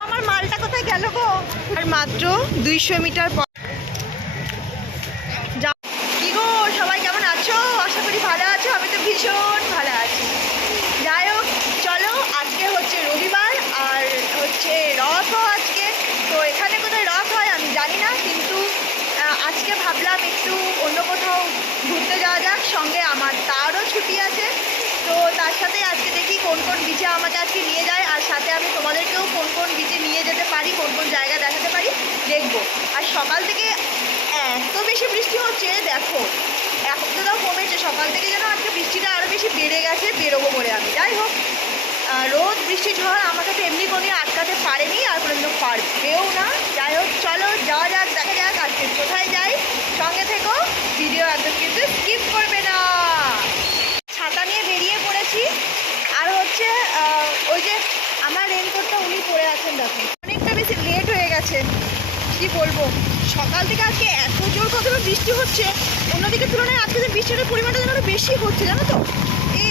আমার মালটা কোথায় গেল গো? আর মাত্র দুইশো মিটার পর যা- কি গো সবাই কেমন আছো আশা করি ভালো আছো আমি তো ভীষণ ভালো আছি যাই হোক চলো আজকে হচ্ছে রবিবার আর হচ্ছে রথ আজকে তো এখানে কোথায় রথ হয় আমি জানি না কিন্তু আহ, আজকে ভাবলাম একটু অন্য কোথাও ঘুরতে যাওয়া যাক সঙ্গে আমার তারও ছুটি আছে তো তার সাথে আজকে দেখি কোন কোন বিচে আমাকে আজকে নিয়ে যায়, আর সাথে আমি তোমাদেরকেও কোন কোন বিচে নিয়ে যেতে পারি, কোন কোন জায়গা দেখাতে পারি, দেখব। আর সকাল থেকে এত বেশি বৃষ্টি হচ্ছে, দেখো এখন তো তাও কমেছে, সকাল থেকে যেন আজকে বৃষ্টিটা আরও বেশি বেড়ে গেছে, বেরোবো বলে আমি। যাই হোক রোদ, বৃষ্টি, ঝড় আমাকে তো এমনি কোনো আটকাতে পারেনি, আর কোনোদিনও পারবেও না। যাই হোক, চলো, যাওয়া যাক, দেখা যাক, আজকে কোথায় যাই। সঙ্গে থেকো ভিডিও একদম কিন্তু স্কিপ করবে না ছাতা নিয়ে বেরিয়ে পড়েছি আর হচ্ছে আহ, ওই যে আমার রেনকোটটা উনি পরে আছেন, দেখুন। অনেকটা বেশি লেট হয়ে গেছে। কি বলব? সকাল থেকে আজকে এত জোর কত বৃষ্টি হচ্ছে। অন্যদিকে তুলনায় আজকে যে বৃষ্টির পরিমাণটা যেন বেশি হচ্ছে, জানো তো? এ,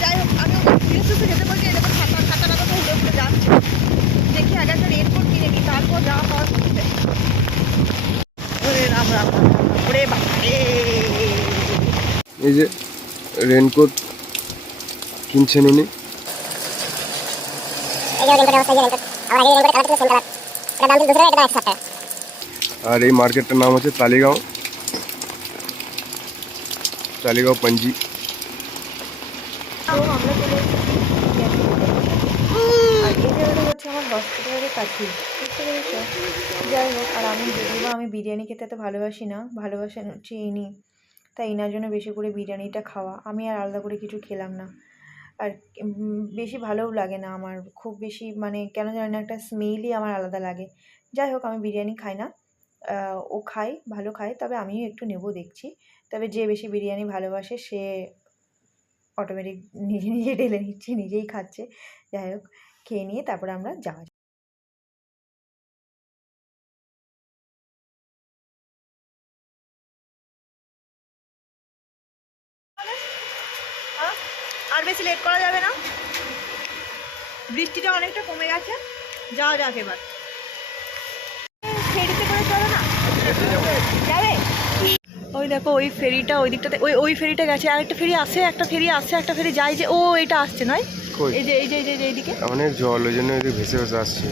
যাই হোক, আমি বিশেষ যেতে বলছি এরকম খাতা ছাতা না তো উড়ে যাচ্ছে। দেখি আগে একটা রেনকোট কিনে নিই, তারপর যাওয়া পাওয়া রে এই যে রেনকোট কিনছেন উনি। আর এই মার্কেটটার নাম হচ্ছে তালিগাঁও। তালিগাঁও পঞ্জি। তো আমরা বুঝতে পেরেছ? যাই হোক আর আমি যদিও আমি বিরিয়ানি খেতে এত ভালোবাসি না। ভালোবাসেন হচ্ছে ইনি। তাই এনার জন্য বেশি করে বিরিয়ানিটা খাওয়া। আমি আর আলাদা করে কিছু খেলাম না। আর বেশি ভালোও লাগে না আমার। খুব বেশি মানে কেন জানি না, একটা স্মেলই আমার আলাদা লাগে। যাই হোক, আমি বিরিয়ানি খাই না। ও খায়, ভালো খায়, তবে আমিও একটু নেব দেখছি। তবে যে বেশি বিরিয়ানি ভালোবাসে, সে অটোমেটিক নিজে নিজে ঢেলে নিচ্ছে, নিজেই খাচ্ছে। যাই হোক, খেয়ে নিয়ে তারপরে আমরা যাওয়া আর বেশি লেট করা যাবে না। বৃষ্টিটা অনেকটা কমে গেছে। যাওয়া যাক এবার। ফেরিতে করে চলো না? যাবে? ওই দেখো ওই ফেরিটা ওই দিকটাতে ওই ওই ফেরিটা গেছে। আর একটা ফেরি আসে একটা ফেরি আসে একটা ফেরি যায় যে ও এটা আসছে নয়? এই যে এই যে এই যে এই যে এইদিকে। অনেক জল ওই জন্য এদিকে ভেসে ভেসে আসছে।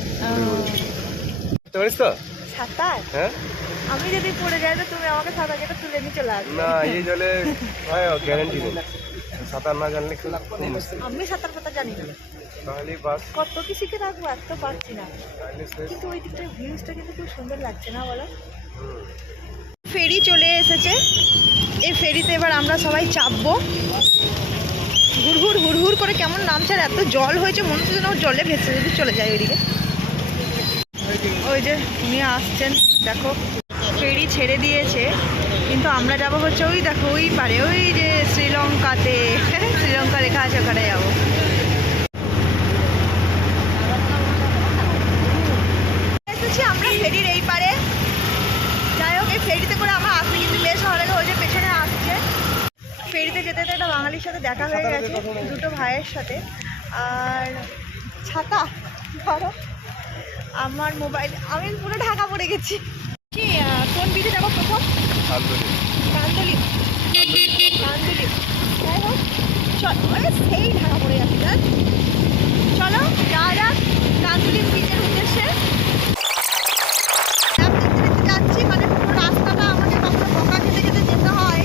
তো? সাঁতার? হ্যাঁ? আমি যদি পড়ে যাই তো তুমি আমাকে সাঁতার কেটে তুলে নিয়ে চলে আসবে। না এই জলে গ্যারান্টি নেই। সাঁতার না জানলে। আমি সাঁতার ফাতার জানি না। তাহলে বাস। কত কি শিখে রাখব এত তো পারছি না। কিন্তু ওই দিকটার ভিউজটা কিন্তু খুব সুন্দর লাগছে না বলো? ফেরি চলে এসেছে। এই ফেরিতে এবার আমরা সবাই চাপবো। হুড়হুড় হুড়হুড় করে কেমন নামছে আর এত জল হয়েছে মনে হচ্ছে যেন ওর জলে ভেসে যদি চলে যায় ওইদিকে। ওই যে উনি আসছেন দেখো। ফেরি ছেড়ে দিয়েছে। কিন্তু আমরা যাব হচ্ছে ওই দেখো ওই পারে ওই যে শ্রীলঙ্কাতে। শ্রীলঙ্কা লেখা আছে ওখানে যাব। এসেছি আমরা ফেরির এই পারে। যাই হোক এই ফেরিতে করে আমার কিন্তু বেশ ভালো লাগে ওই যে পেছনে আসছে। ফেরিতে যেতে যেতে একটা বাঙালির সাথে দেখা হয়ে গেছে দুটো ভাইয়ের সাথে। আর ছাতা ধরো আমার মোবাইল আমি পুরো ঢাকা পড়ে গেছি। কি কোন বিচে যাব প্রথম? আন্দোলন কান্দলি কান্দলি যাই হোক, চল, ওরে সেই ঢাকা পড়ে যাচ্ছে চলো যা যাক কান্দলি বিচের উদ্দেশ্যে ম্যাপ দেখতে দেখতে যাচ্ছি মানে পুরো রাস্তাটা আমাকে কখনো বকা খেতে খেতে যেতে হয়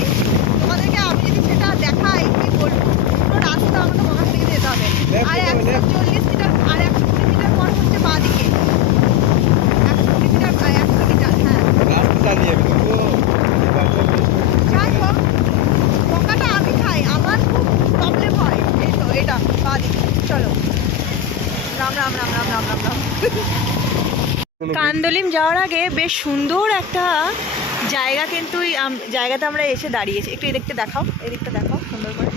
তোমাদেরকে আমি যদি সেটা দেখাই কি বলব পুরো রাস্তা আমাকে বকা খেতে খেতে যেতে হবে আর একশো চল্লিশ মিটার আর একশো কুড়ি মিটার পর হচ্ছে বাঁ দিকে একশো কুড়ি মিটার আহ, একশো মিটার হ্যাঁ যাই হোক বকাটা আমি খাই আমার খুব প্রবলেম হয় এই তো এটা বাঁ দিকে চলো রাম রাম রাম রাম রাম রাম। রাম কান্দলিম যাওয়ার আগে বেশ সুন্দর একটা জায়গা কিন্তু জায়গাতে আমরা এসে দাঁড়িয়েছি। একটু এদিকটা দেখাও এদিকটা দেখাও সুন্দর করে।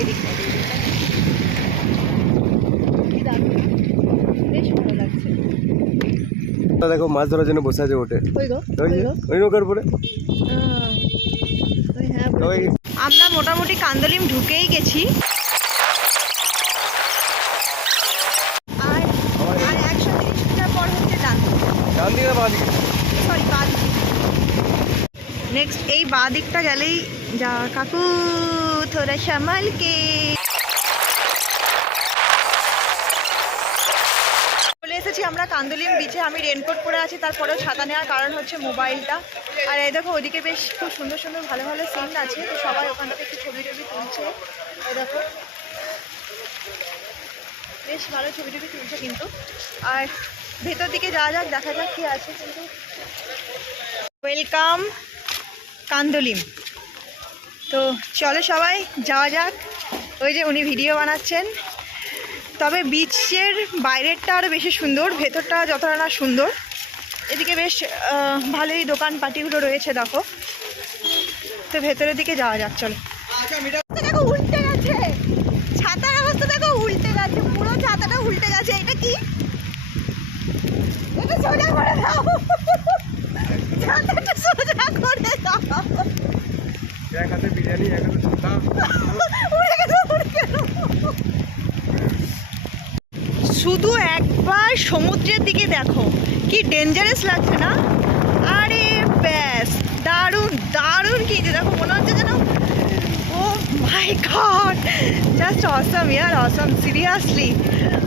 এদিকটা দেখো মাছ ধরার জন্য বসে আছে ওঠে ওই নৌকার পরে আহ, ওই হ্যাঁ আমরা মোটামুটি কান্দলিম ঢুকেই গেছি আর সরি। নেক্সট এই বাঁ দিকটা গেলেই যা কাকু, থোড়া সামালকে এসেছি আমরা কান্দুলিম বিচে আমি রেনকোট পরে আছি, তারপরেও ছাতা নেওয়ার কারণ হচ্ছে মোবাইলটা। আর এই দেখো, ওদিকে বেশ খুব সুন্দর সুন্দর ভালো ভালো সিন আছে। তো সবাই ওখান থেকে একটু ছবি টবি তুলছে। এই দেখো। বেশ ভালো ছবি টবি তুলছে কিন্তু। আর ভেতর দিকে যাওয়া যাক, দেখা যাক কি আছে কিন্তু। ওয়েলকাম কান্দলিম তো চলো সবাই, যাওয়া যাক। ওই যে উনি ভিডিও বানাচ্ছেন। তবে বিচের বাইরেরটা আরও বেশি সুন্দর, ভেতরটা যতটা না সুন্দর। এদিকে বেশ ভালোই দোকান পাটিগুলো রয়েছে, দেখো। তো ভেতরের দিকে যাওয়া যাক, চলো। দেখো উল্টে গেছে। ছাতার অবস্থা দেখো উল্টে গেছে, পুরো ছাতাটা উল্টে গেছে। এটা কি? এটা সোজা করে দাও। ছাতাটা সোজা করে দাও। এক হাতে বিরিয়ানি এক হাতে ছাতা উড়ে গেল উড়ে গেল। শুধু একবার সমুদ্রের দিকে দেখো। কি ডেঞ্জারাস লাগছে না? আরে ব্যাস দারুণ দারুণ কিন্তু। দেখো মনে হচ্ছে যেন oh my god just awesome ইয়ার অসম সিরিয়াসলি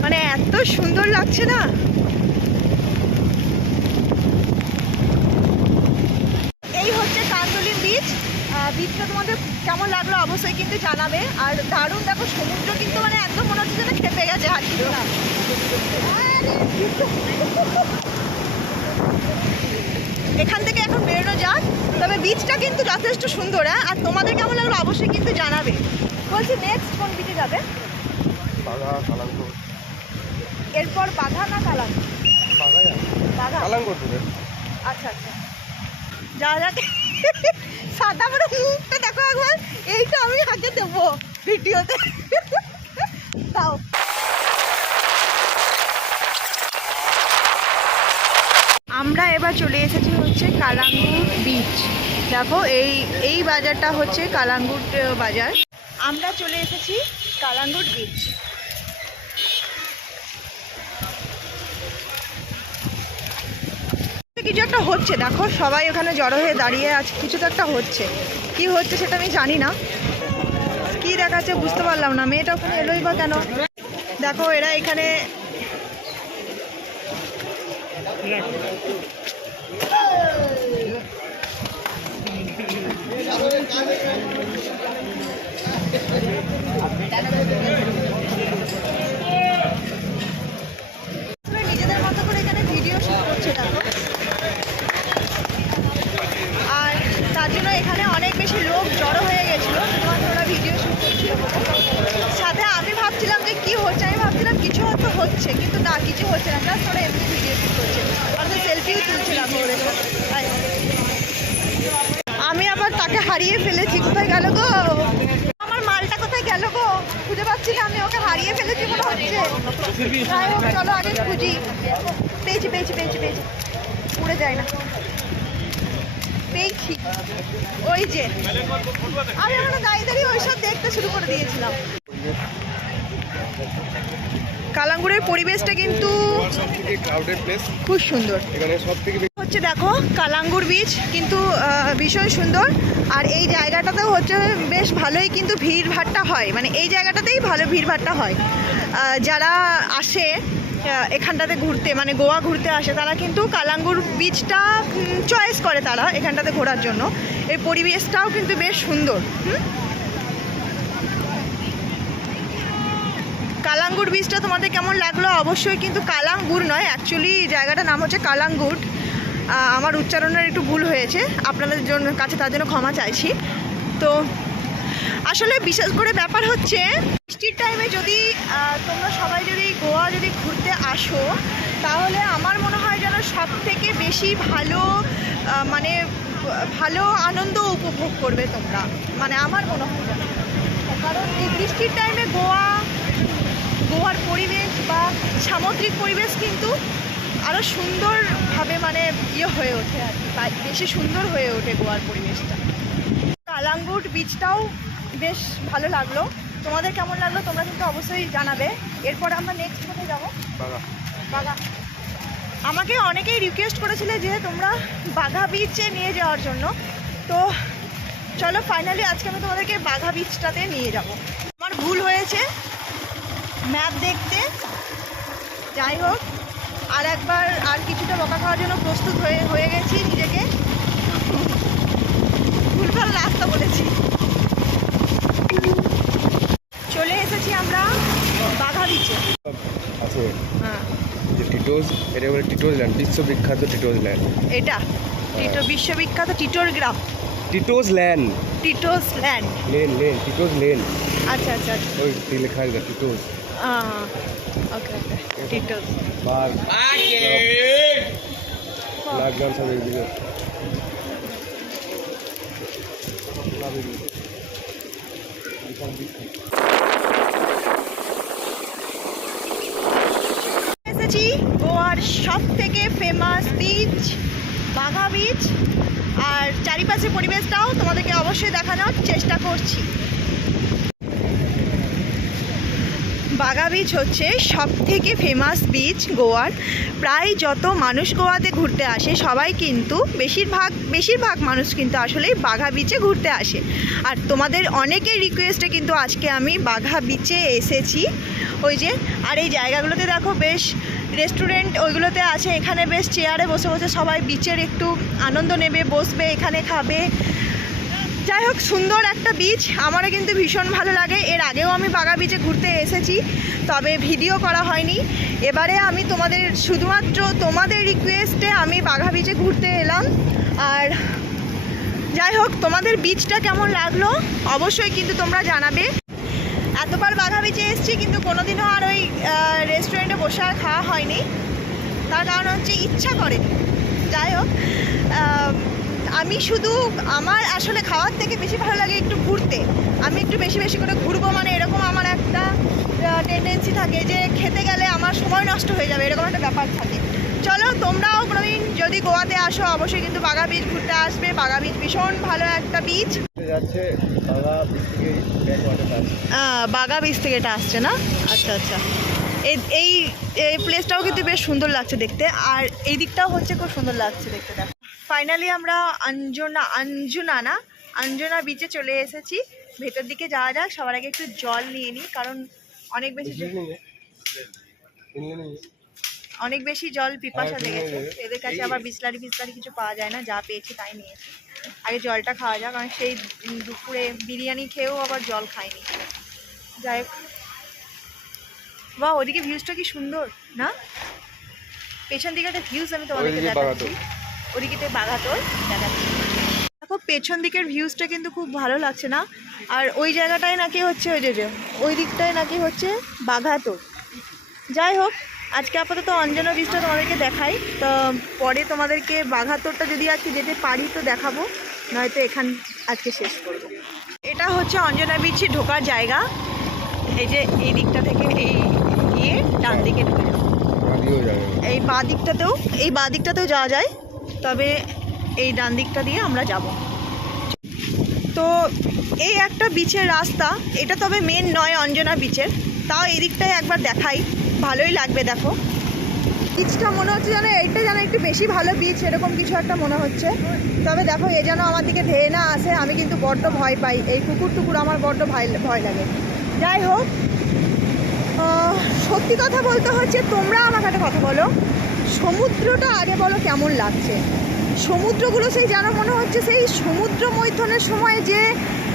মানে এত সুন্দর লাগছে না এই হচ্ছে কান্দুলির বিচ বিচটা তোমাদের কেমন লাগল অবশ্যই কিন্তু জানাবে। আর দারুণ দেখো সমুদ্র কিন্তু মানে একদম মনে হচ্ছে যেন খেপে গেছে না এখান থেকে এখন বেরোনো যাক তবে বিচটা কিন্তু যথেষ্ট সুন্দর হ্যাঁ? আর তোমাদের কেমন লাগল অবশ্যই কিন্তু জানাবে। বলছি নেক্সট কোন বিচে যাবে? এরপর বাঘা না কালাম বাঘা। আচ্ছা আচ্ছা। যা যাক সাদা বড় মুখটা দেখো একবার। এইটা আমি আগে দেবো ভিডিওতে। দাও আমরা এবার চলে এসেছি হচ্ছে কালাঙ্গুর বিচ দেখো, এই এই বাজারটা হচ্ছে কালাঙ্গুর বাজার। আমরা চলে এসেছি কালাঙ্গুর বিচ কিছু একটা হচ্ছে। দেখো, সবাই ওখানে জড়ো হয়ে দাঁড়িয়ে আছে। কিছু তো একটা হচ্ছে। কি হচ্ছে সেটা আমি জানি না। কি দেখাচ্ছে বুঝতে পারলাম না। মেয়েটা ওখানে এলোই বা কেন? দেখো, এরা এখানে নিজেদের মতো করে এখানে ভিডিও শুট করছে দেখো আর তার জন্য এখানে অনেক বেশি লোক জড়ো হয়ে গেছিল শুধুমাত্র ওরা ভিডিও শুট করছিল বলে। সাথে আমি ভাবছিলাম যে কি হচ্ছে আমি ভাবছিলাম কিছু হয়তো হচ্ছে কিন্তু না কিছু হচ্ছে না জাস্ট ওরা এমনি ভিডিও শুট করছে আমি সেলফিও তুলছিলাম ওদের তাই। আমি আবার তাকে ফেলেছি কোথায় গেল গো। আমার মালটা কোথায় গেল গো? খুঁজে পাচ্ছি না, আমি ওকে হারিয়ে ফেলেছি মনে হচ্ছে। চলো আগে খুঁজি। পেয়েছি পেয়েছি পেয়েছি পেয়েছি। উড়ে যায় না। পেয়েছি। ওই যে। আমি ওখানে দাঁড়িয়ে দাঁড়িয়ে ওইসব দেখতে শুরু করে দিয়েছিলাম। কালাঙ্গুরের পরিবেশটা কিন্তু সব খুব সুন্দর। সব হচ্ছে দেখো, কালাঙ্গুর বীচ কিন্তু ভীষণ সুন্দর। আর এই জায়গাটাতেও হচ্ছে বেশ ভালোই কিন্তু ভিড় ভাট্টা হয়। মানে এই জায়গাটাতেই ভালো ভিড় ভাট্টা হয় যারা আসে এখানটাতে ঘুরতে মানে গোয়া ঘুরতে আসে, তারা কিন্তু কালাঙ্গুর বীচটা চয়েস করে তারা এখানটাতে ঘোরার জন্য। এর পরিবেশটাও কিন্তু বেশ সুন্দর। কালাঙ্গুর বীজটা তোমাদের কেমন লাগল? অবশ্যই কিন্তু কালাঙ্গুর নয় অ্যাকচুয়ালি জায়গাটার নাম হচ্ছে কালাঙ্গুর। আমার উচ্চারণের একটু ভুল হয়েছে। আপনাদের জন্য, কাছে তার জন্য ক্ষমা চাইছি। তো আসলে বিশেষ করে ব্যাপার হচ্ছে, বৃষ্টির টাইমে যদি তোমরা সবাই যদি গোয়া যদি ঘুরতে আসো, তাহলে আমার মনে হয় যেন সব থেকে বেশি ভালো মানে ভালো আনন্দ উপভোগ করবে তোমরা মানে আমার মনে হয়। কারণ এই বৃষ্টির টাইমে গোয়া, গোয়ার পরিবেশ বা সামুদ্রিক পরিবেশ কিন্তু আরও সুন্দরভাবে মানে ইয়ে হয়ে ওঠে আর কি বেশি সুন্দর হয়ে ওঠে গোয়ার পরিবেশটা বিচটাও বেশ ভালো লাগল। তোমাদের কেমন লাগল তোমরা কিন্তু অবশ্যই জানাবে। এরপর আমরা নেক্সট কোথায় যাব? বাঘা। বাগা আমাকে অনেকেই রিকোয়েস্ট করেছিলে যে তোমরা বাঘা বিচে নিয়ে যাওয়ার জন্য। তো চলো ফাইনালি আজকে আমি তোমাদেরকে বাঘা বিচটাতে নিয়ে যাব। আমার ভুল হয়েছে ম্যাপ দেখতে। যাই হোক আর একবার আর কিছুটা বকা খাওয়ার জন্য প্রস্তুত হয়ে হয়ে গেছি নিজেকে ভুলভাল রাস্তা বলেছি চলে এসেছি আমরা বাঘা বিচে আছে হ্যাঁ যে টিটোস এটা বলে টিটোস ল্যান্ড বিশ্ববিখ্যাত টিটোস ল্যান্ড। এটা টিটো বিশ্ববিখ্যাত টিটোর গ্রাম। Tito's land. Tito's land. Lane lane Tito's lane. আচ্ছা আচ্ছা আচ্ছা। ওই লেখা আছে টিটোস। ওকে ওকে টিটোস। বাঘ। নাক গান সব এইদিকে এসেছি গোয়ার সব থেকে ফেমাস বিচ বাঘা বিচ আর চারিপাশে পরিবেশটাও তোমাদেরকে অবশ্যই দেখানোর চেষ্টা করছি। বাঘা বিচ হচ্ছে সব থেকে ফেমাস বিচ গোয়ার। প্রায় যত মানুষ গোয়াতে ঘুরতে আসে, সবাই কিন্তু বেশিরভাগ বেশিরভাগ মানুষ কিন্তু আসলে বাঘা বিচে ঘুরতে আসে। আর তোমাদের অনেকের রিকোয়েস্টে কিন্তু আজকে আমি বাঘা বিচে এসেছি। ওই যে, আর এই জায়গাগুলোতে দেখো বেশ রেস্টুরেন্ট ওইগুলোতে আছে, এখানে বেশ চেয়ারে বসে বসে সবাই বিচের একটু আনন্দ নেবে, বসবে, এখানে খাবে। যাই হোক, সুন্দর একটা বিচ আমারও কিন্তু ভীষণ ভালো লাগে। এর আগেও আমি বাগা বিচে ঘুরতে এসেছি, তবে ভিডিও করা হয়নি। এবারে আমি তোমাদের, শুধুমাত্র তোমাদের রিকোয়েস্টে আমি বাঘা বিচে ঘুরতে এলাম। আর যাই হোক, তোমাদের বিচটা কেমন লাগল? অবশ্যই কিন্তু তোমরা জানাবে। এতবার বাঘা বিচে এসেছি, কিন্তু কোনোদিনও আর ওই রেস্টুরেন্টে বসে আর খাওয়া হয়নি। তার কারণ হচ্ছে ইচ্ছা করে যাই হোক আমি শুধু আমার আসলে খাওয়ার থেকে বেশি ভালো লাগে একটু ঘুরতে। আমি একটু বেশি বেশি করে ঘুরবো মানে এরকম আমার একটা টেন্ডেন্সি থাকে যে খেতে গেলে আমার সময় নষ্ট হয়ে যাবে, এরকম একটা ব্যাপার থাকে। চলো তোমরাও কোনোদিন যদি গোয়াতে আসো অবশ্যই কিন্তু বাগা বিচ ঘুরতে আসবে। বাগা বিচ ভীষণ ভালো একটা বিচ বাগা বিচ থেকে এটা আসছে না? আচ্ছা আচ্ছা। এই এই প্লেসটাও কিন্তু বেশ সুন্দর লাগছে দেখতে। আর এই দিকটাও হচ্ছে খুব সুন্দর লাগছে দেখতে দেখো। ফাইনালি আমরা আঞ্জনা অঞ্জনা না আঞ্জনা বিচে চলে এসেছি। ভেতর দিকে যাওয়া যাক সবার আগে একটু জল নিয়ে নিই কারণ অনেক বেশি অনেক বেশি জল পিপাসা হ্যাঁ, লেগেছে এদের কাছে আবার বিসলারি ফিসলারি কিছু পাওয়া যায় না যা পেয়েছি তাই নিয়েছি। আগে জলটা খাওয়া যাক কারণ সেই দুপুরে বিরিয়ানি খেয়েও আবার জল খাইনি। যাই হোক। বা ওদিকে ভিউজটা কি সুন্দর না? পেছন দিকে একটা ভিউজ আমি তোমাদেরকে দেখাচ্ছি। ওদিকে বাঘাতোর দেখাচ্ছি। দেখো পেছন দিকের ভিউজটা কিন্তু খুব ভালো লাগছে না? আর ওই জায়গাটায় নাকি হচ্ছে ওই যে যে, ওই দিকটায় নাকি হচ্ছে বাঘাতোর যাই হোক আজকে আপাতত অঞ্জনা বীজটা তোমাদেরকে দেখাই। তো পরে তোমাদেরকে বাঘাতোরটা যদি আজকে যেতে পারি তো দেখাবো নয়তো এখান আজকে শেষ করব। এটা হচ্ছে অঞ্জনা বীজে ঢোকার জায়গা। এই যে এই দিকটা থেকে এই গিয়ে ডান দিকে ঢুকে এই বা দিকটাতেও এই বা দিকটাতেও যাওয়া যায়। তবে এই ডান দিকটা দিয়ে আমরা যাব। তো এই একটা বিচের রাস্তা এটা তবে মেন নয় অঞ্জনা বিচের। তাও এই দিকটাই একবার দেখাই। ভালোই লাগবে, দেখো। বিচটা মনে হচ্ছে যেন এইটা যেন একটু বেশি ভালো বিচ এরকম কিছু একটা মনে হচ্ছে। তবে দেখো, এ যেন আমার দিকে ধেয়ে না আসে, আমি কিন্তু বড্ড ভয় পাই। এই কুকুর টুকুর আমার বড্ড ভয় ভয় লাগে। যাই হোক সত্যি কথা বলতে হচ্ছে, তোমরা আমার কাছে কথা বলো। সমুদ্রটা আগে বলো কেমন লাগছে। সমুদ্রগুলো সেই যেন মনে হচ্ছে সেই সমুদ্র মৈথনের সময় যে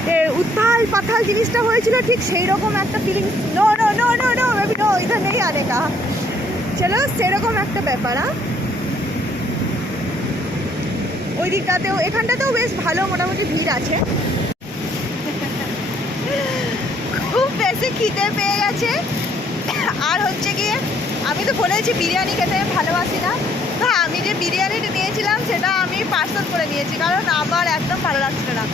এ, উত্তাল পাতাল জিনিসটা হয়েছিল ঠিক সেই রকম একটা feeling no no no no no baby no ইধর নেই আনে কা চলো সেরকম একটা ব্যাপার ওই দিকটাতেও এখানটাতেও বেশ ভালো মোটামুটি ভিড় আছে। খুব বেশি খিদে পেয়ে গেছে। আর হচ্ছে গিয়ে আমি তো বলেছি বিরিয়ানি খেতে ভালোবাসি না। তো আমি যে বিরিয়ানিটা নিয়েছিলাম সেটা আমি পার্সেল করে নিয়েছি কারণ আমার একদম ভালো লাগছিল না।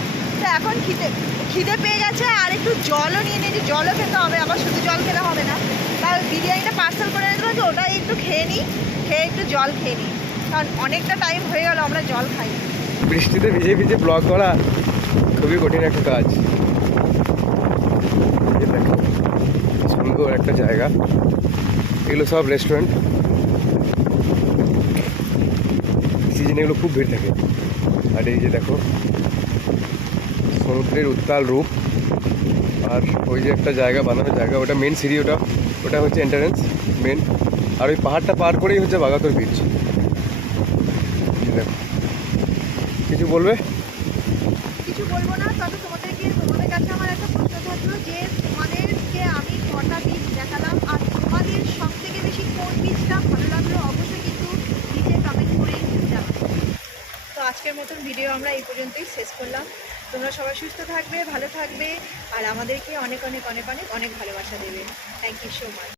তো এখন খিদে খিদে পেয়ে গেছে আর একটু জলও নিয়ে নিয়েছি। জলও খেতে হবে, আবার শুধু জল খেলে হবে না। তার বিরিয়ানিটা পার্সেল করে নিয়েছিলাম যে ওটাই একটু খেয়ে নিই, খেয়ে একটু জল খেয়ে নিই। কারণ অনেকটা টাইম হয়ে গেল, আমরা জল খাই বৃষ্টিতে ভিজে ভিজে ব্লগ করা খুবই কঠিন একটা কাজ। একটা জায়গা। এগুলো সব রেস্টুরেন্ট এখানে এগুলো খুব ভিড় থাকে। আর এই যে দেখো সমুদ্রের উত্তাল রূপ। আর ওই যে একটা জায়গা বানানো জায়গা, ওটা মেন সিঁড়ি ওটা। ওটা হচ্ছে এন্ট্রান্স মেন আর ওই পাহাড়টা পার করেই হচ্ছে বাগাতর বিচ কিছু বলবে? আজকের মতন ভিডিও আমরা এই পর্যন্তই শেষ করলাম। তোমরা সবাই সুস্থ থাকবে, ভালো থাকবে, আর আমাদেরকে অনেক অনেক অনেক অনেক অনেক ভালোবাসা দেবে। Thank you so much